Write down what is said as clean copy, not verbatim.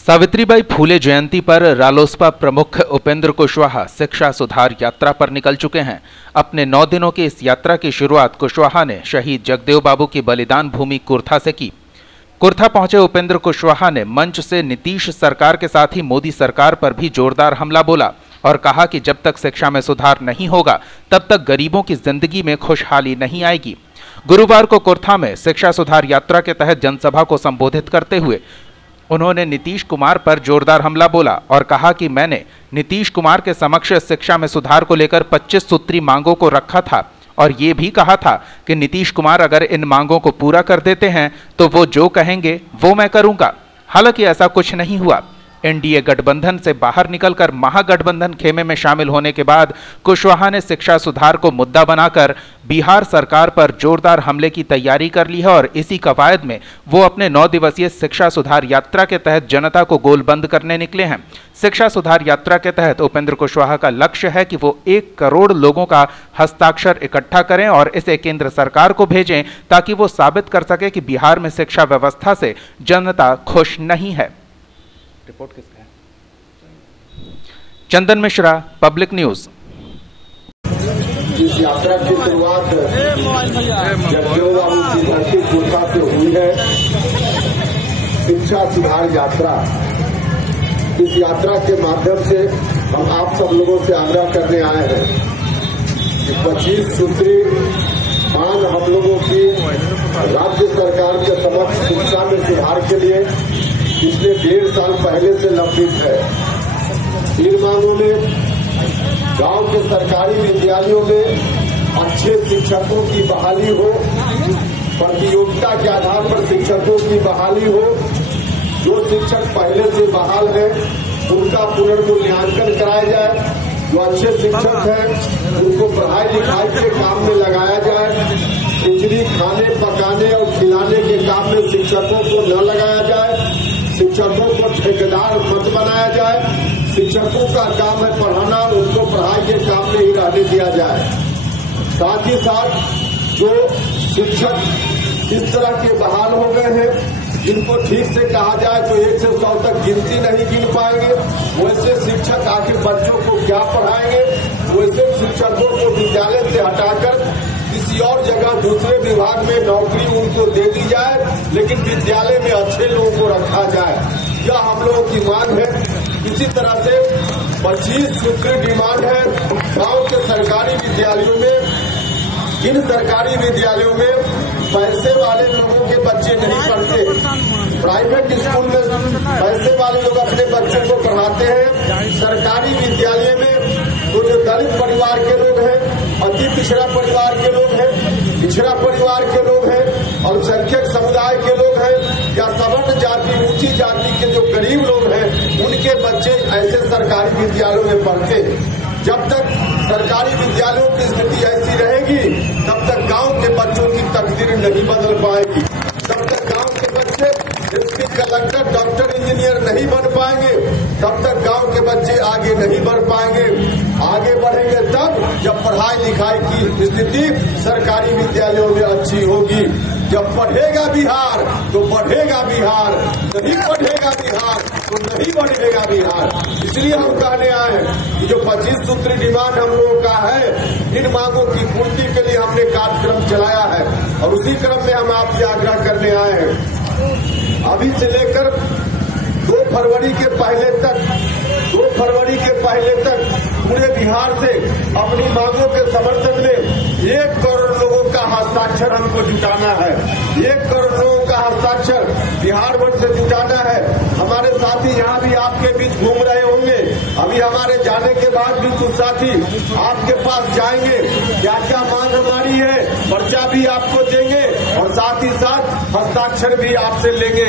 सावित्रीबाई फूले जयंती पर रालोसपा प्रमुख उपेंद्र कुशवाहा शिक्षा सुधार यात्रा पर निकल चुके हैं। अपने 9 दिनों की इस यात्रा की शुरुआत कुशवाहा ने शहीद जगदेव बाबू की बलिदान भूमि कुर्था से की। कुर्था पहुंचे उपेंद्र कुशवाहा ने मंच से नीतीश सरकार के साथ ही मोदी सरकार पर भी जोरदार हमला बोला और कहा कि जब तक शिक्षा में सुधार नहीं होगा तब तक गरीबों की जिंदगी में खुशहाली नहीं आएगी। गुरुवार को कुर्था में शिक्षा सुधार यात्रा के तहत जनसभा को संबोधित करते हुए उन्होंने नीतीश कुमार पर जोरदार हमला बोला और कहा कि मैंने नीतीश कुमार के समक्ष शिक्षा में सुधार को लेकर 25 सूत्री मांगों को रखा था और ये भी कहा था कि नीतीश कुमार अगर इन मांगों को पूरा कर देते हैं तो वो जो कहेंगे वो मैं करूंगा। हालांकि ऐसा कुछ नहीं हुआ। एनडीए गठबंधन से बाहर निकलकर महागठबंधन खेमे में शामिल होने के बाद कुशवाहा ने शिक्षा सुधार को मुद्दा बनाकर बिहार सरकार पर जोरदार हमले की तैयारी कर ली है और इसी कवायद में वो अपने 9 दिवसीय शिक्षा सुधार यात्रा के तहत जनता को गोलबंद करने निकले हैं। शिक्षा सुधार यात्रा के तहत उपेंद्र कुशवाहा का लक्ष्य है कि वो 1 करोड़ लोगों का हस्ताक्षर इकट्ठा करें और इसे केंद्र सरकार को भेजें ताकि वो साबित कर सके कि बिहार में शिक्षा व्यवस्था से जनता खुश नहीं है। रिपोर्ट किसका है? चंदन मिश्रा, पब्लिक न्यूज। इस यात्रा की शुरुआत जगदेव बाबू की धरती कुर्था से हुई है। शिक्षा सुधार यात्रा, इस यात्रा के माध्यम से हम आप सब लोगों से आग्रह करने आए हैं कि 25 सूत्री मांग हम लोगों की राज्य सरकार के समक्ष शिक्षा में सुधार के लिए पिछले 1.5 साल पहले से लंबित है। इन मांगों में गांव के सरकारी विद्यालयों में अच्छे शिक्षकों की बहाली हो, प्रतियोगिता के आधार पर शिक्षकों की बहाली हो, जो शिक्षक पहले से बहाल है उनका पुनर्मूल्यांकन कराया जाए, जो अच्छे शिक्षक हैं उनको पढ़ाई लिखाई के काम में लगाया जाए, खिचड़ी खाने पकाने और खिलाने के काम में शिक्षकों को न लगाया जाए, शिक्षकों को ठेकेदार मत बनाया जाए। शिक्षकों का काम है पढ़ाना, उनको पढ़ाई के काम में ही रहने दिया जाए। साथ ही साथ जो शिक्षक इस तरह के बहाल हो गए हैं जिनको ठीक से कहा जाए तो 1 से 100 तक गिनती नहीं गिन पाएंगे, वैसे शिक्षक आखिर बच्चों को क्या पढ़ाएंगे। वैसे शिक्षकों को विद्यालय से हटाकर किसी और जगह दूसरे विभाग में नौकरी उनको दे दी जाए, लेकिन विद्यालय में अच्छे लोगों को रखा जाए। यह हम लोगों की मांग है। इसी तरह से 25 सूत्री डिमांड है। गांव के सरकारी विद्यालयों में, इन सरकारी विद्यालयों में पैसे वाले लोगों के बच्चे नहीं पढ़ते। प्राइवेट स्कूल में पैसे वाले लोग अपने बच्चों को पढ़ाते हैं। सरकारी विद्यालय में तो जो दलित परिवार के लोग हैं, अति पिछड़ा परिवार के लोग हैं, पिछड़ा परिवार के लोग हैं, अल्पसंख्यक समुदाय के लोग हैं या सवर्ण जाति ऊंची जाति के जो गरीब लोग हैं उनके बच्चे ऐसे सरकारी विद्यालयों में पढ़ते हैं। जब तक सरकारी विद्यालयों की स्थिति ऐसी रहेगी तब तक गांव के बच्चों की तकदीर नहीं बदल पाएगी। तब तक गांव के बच्चे एसपी, कलेक्टर, डॉक्टर, इंजीनियर नहीं बन पाएंगे। तब तक गांव के बच्चे आगे नहीं बढ़ पाएंगे। आगे बढ़ेंगे तब जब पढ़ाई लिखाई की स्थिति सरकारी विद्यालयों में अच्छी होगी। जब पढ़ेगा बिहार तो बढ़ेगा बिहार, नहीं पढ़ेगा बिहार तो नहीं बढ़ेगा बिहार। इसलिए हम कहने आए कि जो 25 सूत्री डिमांड हम लोगों का है, इन मांगों की पूर्ति के लिए हमने कार्यक्रम चलाया है और उसी क्रम में हम आपसे आग्रह करने आए हैं। अभी से लेकर 2 फरवरी के पहले तक पूरे बिहार से अपनी मांगों के समर्थन में 1 करोड़ लोगों का हस्ताक्षर हमको जुटाना है। 1 करोड़ लोगों का हस्ताक्षर बिहार भर से जुटाना है। हमारे साथी यहाँ भी आपके बीच घूम रहे होंगे। अभी हमारे जाने के बाद भी कुछ साथी आपके पास जाएंगे, क्या क्या मांग हमारी है, पर्चा भी आपको देंगे और साथ ही साथ हस्ताक्षर भी आपसे लेंगे।